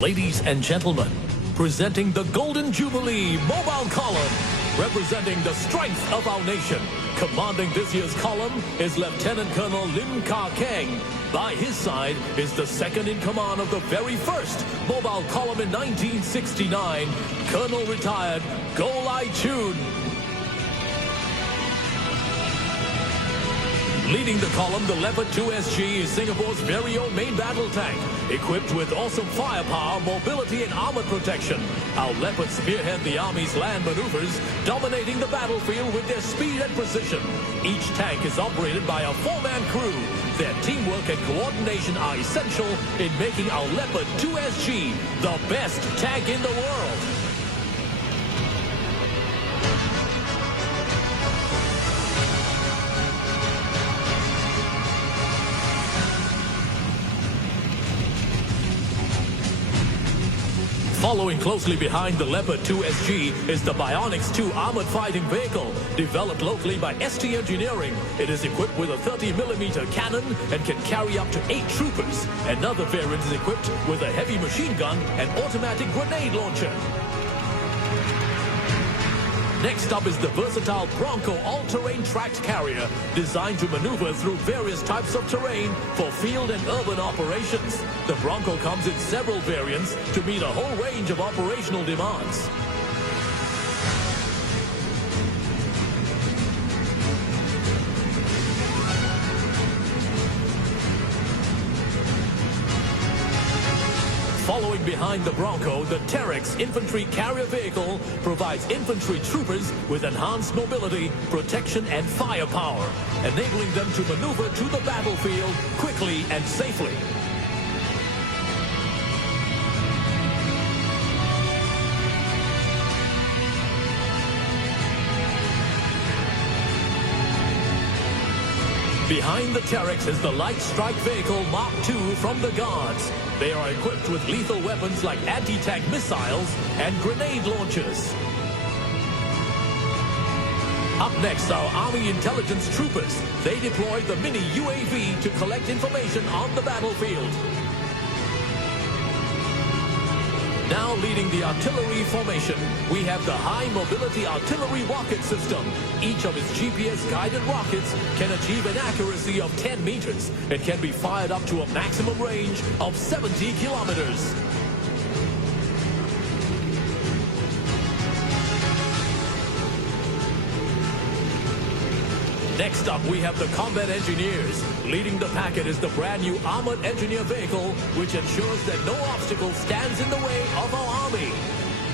Ladies and gentlemen, presenting the Golden Jubilee Mobile Column, representing the strength of our nation. Commanding this year's column is Lieutenant Colonel Lim Ka-keng. By his side is the second in command of the very first Mobile Column in 1969, Colonel Retired Goh Lai Chun. Leading the column, the Leopard 2SG is Singapore's very own main battle tank, equipped with awesome firepower, mobility and armor protection. Our Leopards spearhead the Army's land maneuvers, dominating the battlefield with their speed and precision. Each tank is operated by a four-man crew. Their teamwork and coordination are essential in making our Leopard 2SG the best tank in the world. Following closely behind the Leopard 2SG is the Bionics 2 armored fighting vehicle, developed locally by ST Engineering. It is equipped with a 30mm cannon and can carry up to 8 troopers. Another variant is equipped with a heavy machine gun and automatic grenade launcher. Next up is the versatile Bronco all-terrain tracked carrier, designed to maneuver through various types of terrain for field and urban operations. The Bronco comes in several variants to meet a whole range of operational demands. Following behind the Bronco, the Terex infantry carrier vehicle provides infantry troopers with enhanced mobility, protection and firepower, enabling them to maneuver to the battlefield quickly and safely. Behind the Terex is the light strike vehicle Mark II from the Guards. They are equipped with lethal weapons like anti-tank missiles and grenade launchers. Up next are Army intelligence troopers. They deploy the mini UAV to collect information on the battlefield. Now leading the artillery formation, we have the High Mobility Artillery Rocket System. Each of its GPS-guided rockets can achieve an accuracy of 10 meters. It can be fired up to a maximum range of 70 kilometers. Next up, we have the Combat Engineers. Leading the packet is the brand new Armored Engineer Vehicle, which ensures that no obstacle stands in the way of our Army.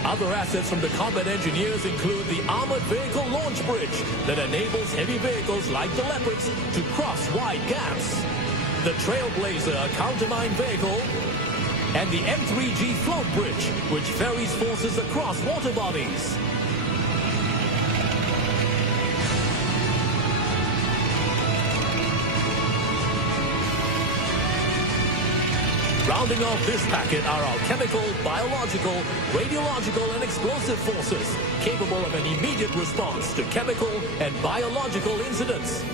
Other assets from the Combat Engineers include the Armored Vehicle Launch Bridge that enables heavy vehicles like the Leopards to cross wide gaps, the Trailblazer countermine vehicle, and the M3G Float Bridge, which ferries forces across water bodies. Rounding off this packet are our chemical, biological, radiological and explosive forces, capable of an immediate response to chemical and biological incidents.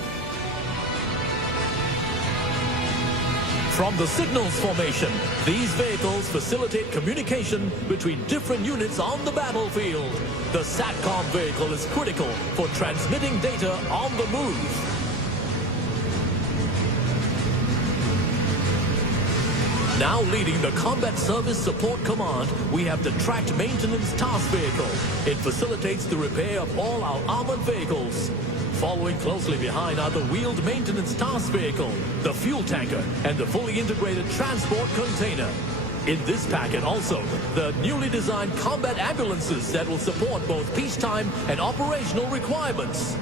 From the signals formation, these vehicles facilitate communication between different units on the battlefield. The SATCOM vehicle is critical for transmitting data on the move. Now leading the Combat Service Support Command, we have the Tracked Maintenance Task Vehicle. It facilitates the repair of all our armored vehicles. Following closely behind are the Wheeled Maintenance Task Vehicle, the Fuel Tanker, and the fully integrated Transport Container. In this packet also, the newly designed combat ambulances that will support both peacetime and operational requirements.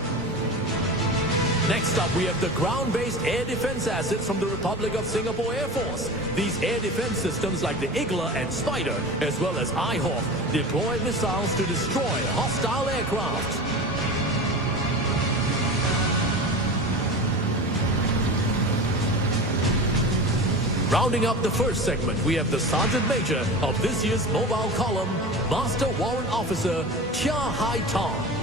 Next up, we have the ground-based air defense assets from the Republic of Singapore Air Force. These air defense systems like the Igla and Spider, as well as iHawk, deploy missiles to destroy hostile aircraft. Rounding up the first segment, we have the Sergeant Major of this year's Mobile Column, Master Warrant Officer Chia Hai Tong.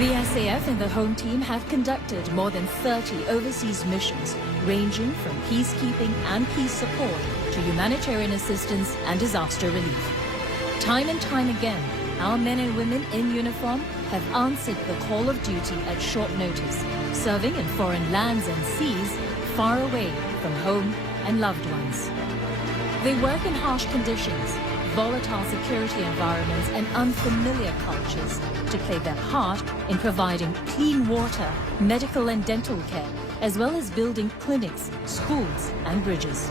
The SAF and the home team have conducted more than 30 overseas missions, ranging from peacekeeping and peace support to humanitarian assistance and disaster relief. Time and time again, our men and women in uniform have answered the call of duty at short notice, serving in foreign lands and seas, far away from home and loved ones. They work in harsh conditions, volatile security environments and unfamiliar cultures to play their part in providing clean water, medical and dental care, as well as building clinics, schools and bridges.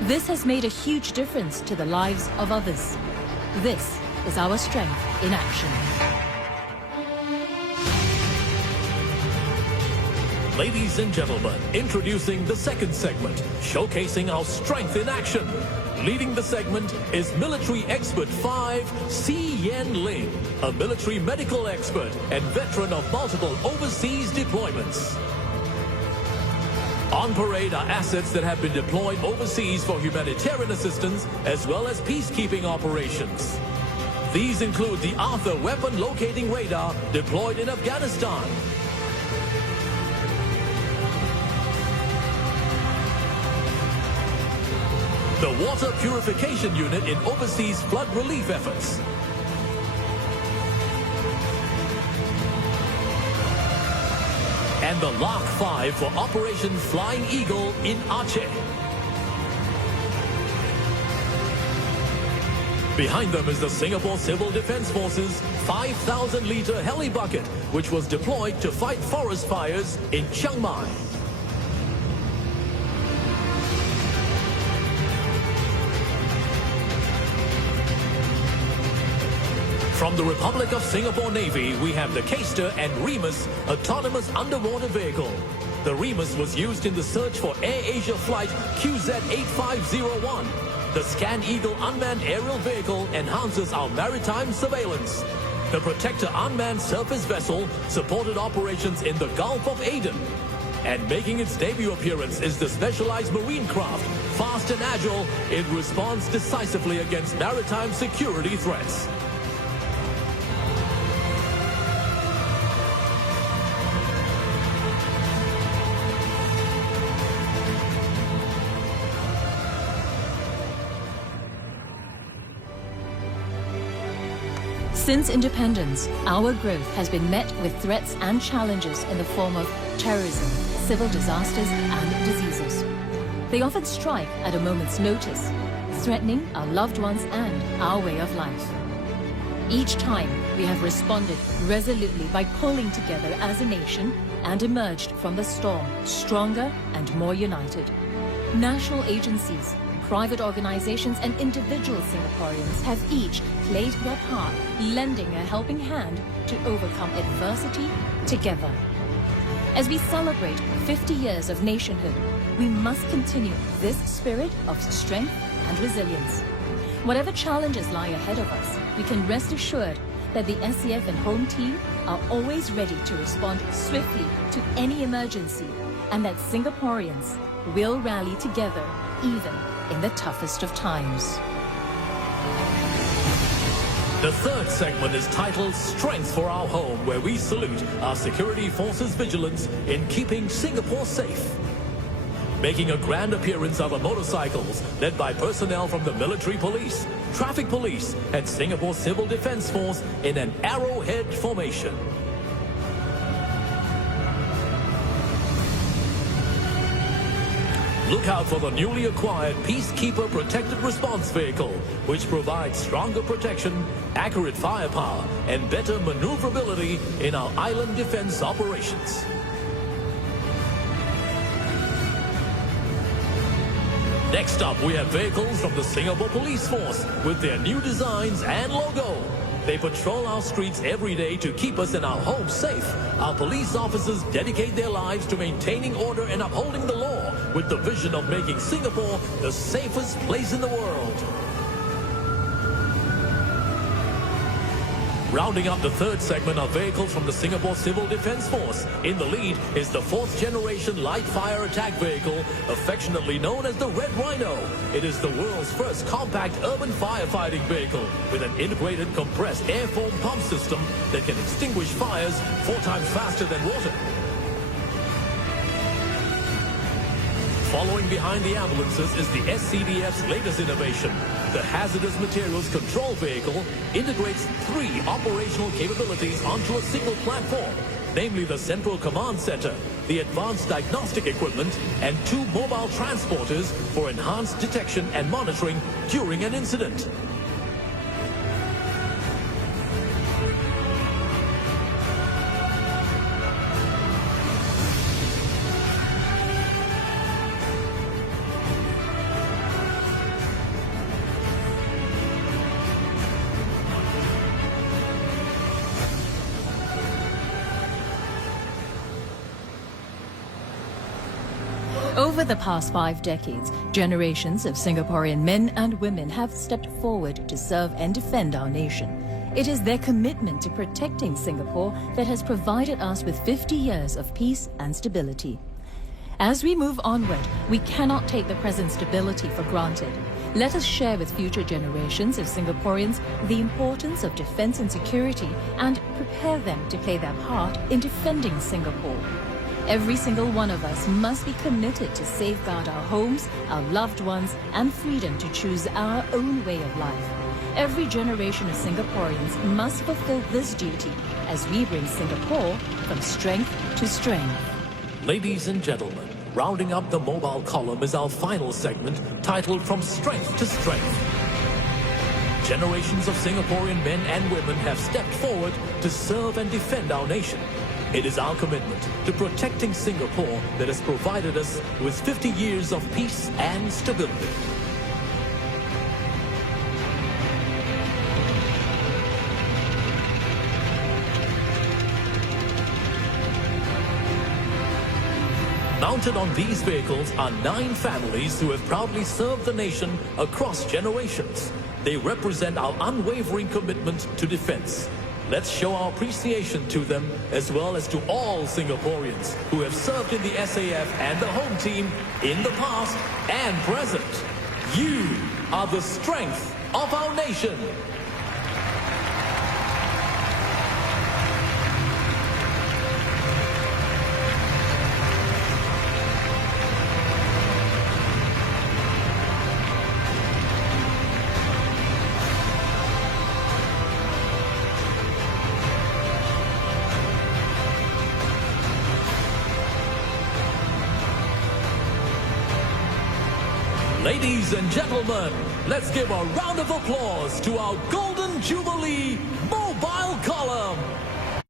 This has made a huge difference to the lives of others. This is our strength in action. Ladies and gentlemen, introducing the second segment, showcasing our strength in action. Leading the segment is Military Expert 5, Si Yen Ling, a military medical expert and veteran of multiple overseas deployments. On parade are assets that have been deployed overseas for humanitarian assistance as well as peacekeeping operations. These include the Arthur weapon locating radar deployed in Afghanistan, the water purification unit in overseas flood relief efforts, and the Lark 5 for Operation Flying Eagle in Aceh. Behind them is the Singapore Civil Defence Force's 5,000-litre heli bucket, which was deployed to fight forest fires in Chiang Mai. From the Republic of Singapore Navy, we have the Caster and Remus autonomous underwater vehicle. The Remus was used in the search for Air Asia flight QZ8501. The Scan Eagle unmanned aerial vehicle enhances our maritime surveillance. The Protector unmanned surface vessel supported operations in the Gulf of Aden. And making its debut appearance is the specialized marine craft. Fast and agile, it responds decisively against maritime security threats. Since independence, our growth has been met with threats and challenges in the form of terrorism, civil disasters, and diseases. They often strike at a moment's notice, threatening our loved ones and our way of life. Each time, we have responded resolutely by pulling together as a nation and emerged from the storm stronger and more united. National agencies, private organizations and individual Singaporeans have each played their part, lending a helping hand to overcome adversity together. As we celebrate 50 years of nationhood, we must continue this spirit of strength and resilience. Whatever challenges lie ahead of us, we can rest assured that the SAF and home team are always ready to respond swiftly to any emergency, and that Singaporeans will rally together even in the toughest of times. The third segment is titled Strength for Our Home, where we salute our security forces' vigilance in keeping Singapore safe. Making a grand appearance are the motorcycles led by personnel from the military police, traffic police and Singapore Civil Defence Force in an arrowhead formation. Look out for the newly acquired Peacekeeper Protected Response Vehicle, which provides stronger protection, accurate firepower, and better maneuverability in our island defense operations. Next up, we have vehicles from the Singapore Police Force with their new designs and logo. They patrol our streets every day to keep us and our homes safe. Our police officers dedicate their lives to maintaining order and upholding the law with the vision of making Singapore the safest place in the world. Rounding up the third segment are vehicles from the Singapore Civil Defence Force. In the lead is the 4th generation light fire attack vehicle, affectionately known as the Red Rhino. It is the world's first compact urban firefighting vehicle with an integrated compressed air foam pump system that can extinguish fires 4 times faster than water. Following behind the ambulances is the SCDF's latest innovation. The Hazardous Materials Control Vehicle integrates 3 operational capabilities onto a single platform, namely the Central Command Center, the Advanced Diagnostic Equipment, and 2 mobile transporters for enhanced detection and monitoring during an incident. Over the past 5 decades, generations of Singaporean men and women have stepped forward to serve and defend our nation. It is their commitment to protecting Singapore that has provided us with 50 years of peace and stability. As we move onward, we cannot take the present stability for granted. Let us share with future generations of Singaporeans the importance of defense and security and prepare them to play their part in defending Singapore. Every single one of us must be committed to safeguard our homes, our loved ones, and freedom to choose our own way of life. Every generation of Singaporeans must fulfill this duty as we bring Singapore from strength to strength. Ladies and gentlemen, rounding up the mobile column is our final segment titled From Strength to Strength. Generations of Singaporean men and women have stepped forward to serve and defend our nation. It is our commitment to protecting Singapore that has provided us with 50 years of peace and stability. Mounted on these vehicles are 9 families who have proudly served the nation across generations. They represent our unwavering commitment to defense. Let's show our appreciation to them as well as to all Singaporeans who have served in the SAF and the home team in the past and present. You are the strength of our nation. Ladies and gentlemen, let's give a round of applause to our Golden Jubilee